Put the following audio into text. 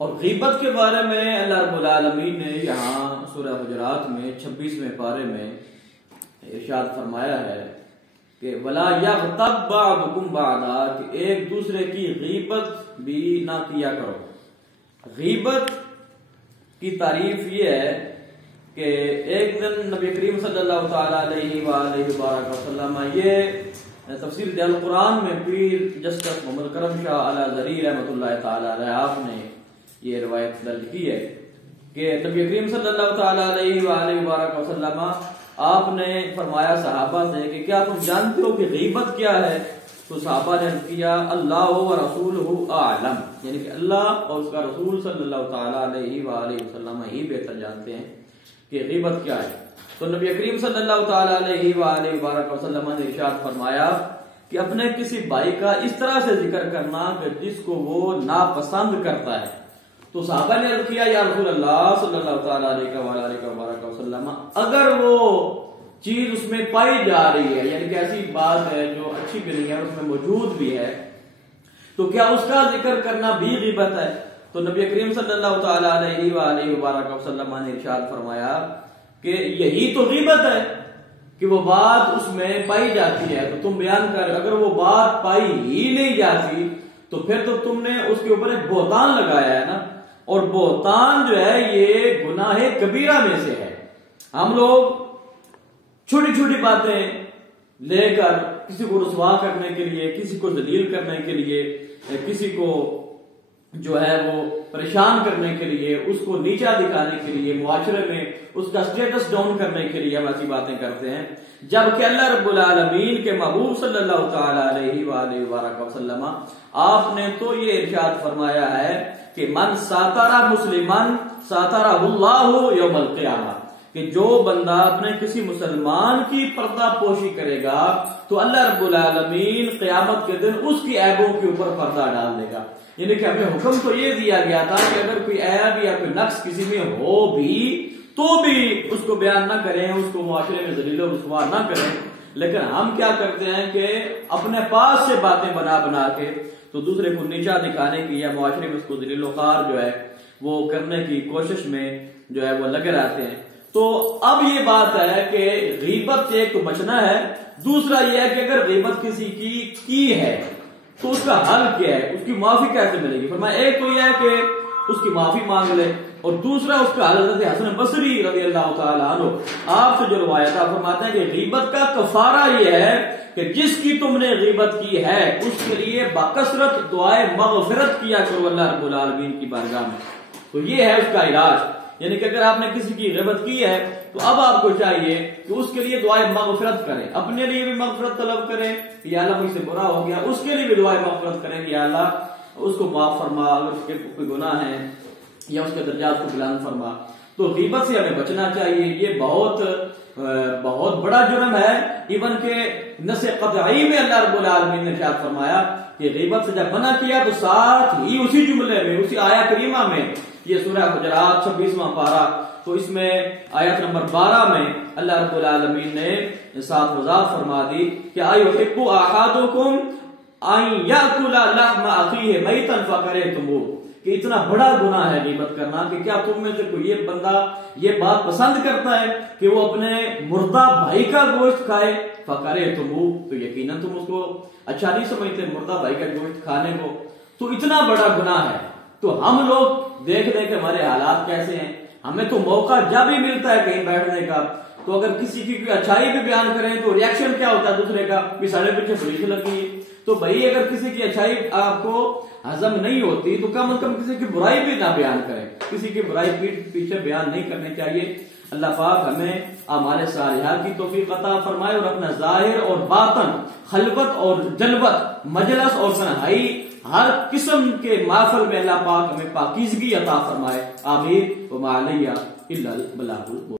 اور غیبت کے بارے میں اللہ رب العالمین نے یہاں سورہ حجرات میں 26ویں پارے میں ارشاد فرمایا ہے کہ وَلَا يَغْتَبْ بَعْضُكُمْ بَعْضًا، کہ ایک دوسرے کی غیبت بھی نہ کیا کرو۔ غیبت کی تعریف یہ ہے کہ ایک دن نبی کریم صلی اللہ تعالیٰ علیہ وآلہ وسلم یہ تفسیر دیا القرآن میں پیر جسٹس محمد کرم شاہ علی زری رحمۃ اللہ تعالیٰ علیہ آپ نے یہ روایت درج کی ہے کہ نبی کریم صلی اللہ تعالیٰ علیہ وآلہ وسلم آپ نے فرمایا صحابہ سے کہ کیا تم جانتے ہو کہ غیبت کیا ہے؟ تو صحابہ نے کیا اللہ و رسولہ اعلم، یعنی کہ اللہ اور اس کا رسول صلی اللہ تعالیٰ علیہ وآلہ وسلم ہی بہتر جانتے ہیں کہ غیبت کیا ہے۔ تو نبی کریم صلی اللہ تعالیٰ علیہ وآلہ وسلم نے ارشاد فرمایا کہ اپنے کسی بھائی کا اس طرح سے ذکر کرنا کہ جس کو وہ ناپسند کرتا ہے۔ تو صحابہ نے عرض کیا یا رسول اللہ صلی اللہ تعالیٰ علیہ وآلہ وسلم اگر وہ چیز اس میں پائی جا رہی ہے، یعنی کہ ایسی بات ہے جو اچھی بھی نہیں ہے اس میں موجود بھی ہے، تو کیا اس کا ذکر کرنا بھی غیبت ہے؟ تو نبی کریم صلی اللہ تعالیٰ علیہ وآلہ وسلم نے ارشاد فرمایا کہ یہی تو غیبت ہے کہ وہ بات اس میں پائی جاتی ہے تو تم بیان کر، اگر وہ بات پائی ہی نہیں جاتی تو پھر تو تم نے اس کے اوپر ایک بہتان لگایا ہے نا، اور بہتان جو ہے یہ گناہ کبیرہ میں سے ہے۔ ہم لوگ چھوٹی چھوٹی باتیں لے کر کسی کو رسوا کرنے کے لیے، کسی کو ذلیل کرنے کے لیے، کسی کو جو ہے وہ پریشان کرنے کے لیے، اس کو نیچا دکھانے کے لیے، معاشرے میں اس کا سٹیٹس ڈاؤن کرنے کے لیے ہم ایسی باتیں کرتے ہیں، جبکہ اللہ رب العالمین کے محبوب صلی اللہ تعالیٰ علیہ وآلہ وسلم آپ نے تو یہ ارشاد فرمایا ہے کہ من ساتر مسلمن ساترہ اللہ یوم القیامہ، کہ جو بندہ اپنے کسی مسلمان کی پردہ پوشی کرے گا تو اللہ رب العالمین قیامت کے دن اس کی عیبوں کے اوپر پردہ ڈال دے گا۔ یعنی کہ ہمیں حکم تو یہ دیا گیا تھا کہ اگر کوئی عیب یا کوئی نقص کسی میں ہو بھی تو بھی اس کو بیان نہ کریں، اس کو معاشرے میں ذلیل و رسوا نہ کریں، لیکن ہم کیا کرتے ہیں کہ اپنے پاس سے باتیں بنا بنا کے تو دوسرے کو نیچا دکھانے کی یا معاشرے میں اس کو ذلیل و خوار جو ہے وہ کرنے کی کوشش میں جو ہے وہ لگے رہتے ہیں۔ تو اب یہ بات ہے کہ غیبت سے ایک تو بچنا ہے، دوسرا یہ ہے کہ اگر غیبت کسی کی ہے تو اس کا حل کیا ہے، اس کی معافی کیسے ملے گی؟ فرمایا ایک تو یہ ہے کہ اس کی معافی مانگ لے، اور دوسرا اس کا حل حضرت حسن بصری رضی اللہ تعالیٰ عنہ آپ سے جو روایت فرماتے ہیں کہ غیبت کا کفارہ یہ ہے کہ جس کی تم نے غیبت کی ہے اس کے لیے بکثرت دعائے مغفرت کیا کرو اللہ رب العالمین کی بارگاہ میں۔ تو یہ ہے اس کا علاج، یعنی کہ اگر آپ نے کسی کی غیبت کی ہے تو اب آپ کو چاہیے کہ اس کے لیے دعائے مغفرت کریں، اپنے لیے بھی مغفرت طلب کریں کہ یا اللہ مجھ سے برا ہو گیا، اس کے لیے بھی دعائے مغفرت کریں کہ یا اللہ اس کو معاف فرما، اگر اس کے کوئی گناہ ہے یا اس کے درجات کو بلند فرما۔ تو غیبت سے ہمیں بچنا چاہیے، یہ بہت بڑا جرم ہے، ایون کہ نص قطعی میں اللہ رب العالمین نے ارشاد فرمایا کہ غیبت سے جب منع کیا تو ساتھ ہی اسی جملے میں اسی آیت کریمہ میں یہ سورہ حجرات 26واں پارہ، تو اس میں آیت نمبر 12 میں اللہ رب العالمین نے ساتھ وضاحت فرما دی کہ ایحب احدکم ان یاکل لحم اخیہ میتا فکرہتموہ، کہ اتنا بڑا گناہ ہے غیبت کرنا کہ کیا تم میں سے کوئی یہ بندہ یہ بات پسند کرتا ہے کہ وہ اپنے مردہ بھائی کا گوشت کھائے؟ فکرہتموہ، تو یقیناً تم اس کو اچھا نہیں سمجھتے مردہ بھائی کا گوشت کھانے کو، تو اتنا بڑا گناہ ہے۔ تو ہم لوگ دیکھ لیں کہ ہمارے حالات کیسے ہیں، ہمیں تو موقع جب ہی ملتا ہے کہیں بیٹھنے کا تو اگر کسی کی کوئی اچھائی بھی بیان کریں تو ریاکشن کیا ہوتا ہے دوسرے کا بھی ساڑھے پیچھے پولیس لگی ہے۔ تو بھائی اگر کسی کی اچھائی آپ کو ہضم نہیں ہوتی تو کم از کم کسی کی برائی بھی نہ بیان کریں، کسی کی برائی پیچھے بیان نہیں کرنے چاہیے۔ اللہ پاک ہمیں اعمال صالحہ کی توفیق عطا فرمائے اور اپنا ظاہر اور باطن، خلوت اور جلوت، مجلس اور تنہائی، ہر قسم کے محفل میں اللہ پاک ہمیں پاکیزگی عطا فرمائے۔ آمین۔ وما علیہ الا البلاغ۔